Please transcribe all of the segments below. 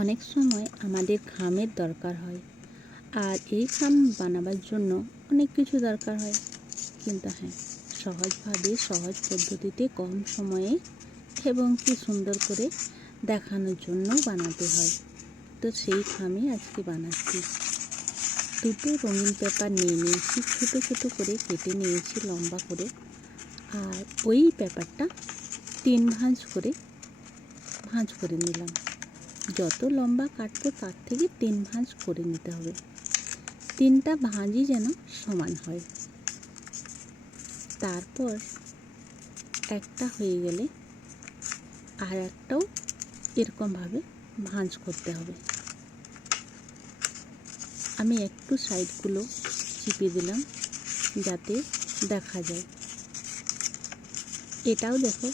অনেক সময় আমাদের খামের দরকার হয়, আর এই খাম বানাবার জন্য অনেক কিছু দরকার হয়। কিন্তু হ্যাঁ, সহজভাবে সহজ পদ্ধতিতে কম সময়ে এবং কি সুন্দর করে দেখানোর জন্য বানাতে হয়। তো সেই খামই আজকে বানাচ্ছি। দুটো রঙিন পেপার নিয়ে নিয়েছি, ছোটো ছোটো করে কেটে নিয়েছি লম্বা করে। আর ওই পেপারটা 3 ভাঁজ করে নিলাম। যত লম্বা কাটবো তার থেকে 3 ভাঁজ করে নিতে হবে। 3টা ভাঁজই যেন সমান হয়। তারপর একটা হয়ে গেলে আর একটাও এরকমভাবে ভাঁজ করতে হবে। আমি একটু সাইডগুলো চিপে দিলাম যাতে দেখা যায়। এটাও দেখো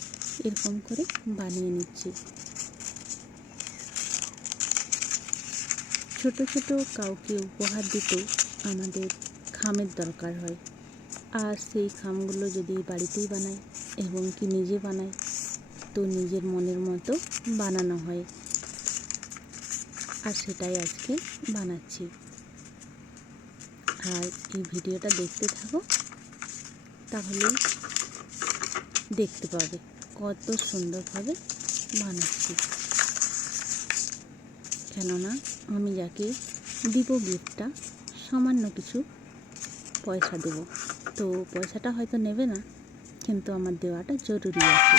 এরকম করে বানিয়ে নিচ্ছি। ছোট ছোট কাউকে উপহার দিতেও আমাদের খামের দরকার হয়। আর সেই খামগুলো যদি বাড়িতেই বানাই এবং কি নিজে বানাই তো নিজের মনের মতো বানানো হয়। আর সেটাই আজকে বানাচ্ছি। আর এই ভিডিওটা দেখতে থাকো, তাহলেই দেখতে পাবে কত সুন্দরভাবে বানাচ্ছি। কেননা আমি যাকে দিব গিফটটা সামান্য কিছু পয়সা দেব, তো পয়সাটা হয়তো নেবে না, কিন্তু আমার দেওয়াটা জরুরি আছে।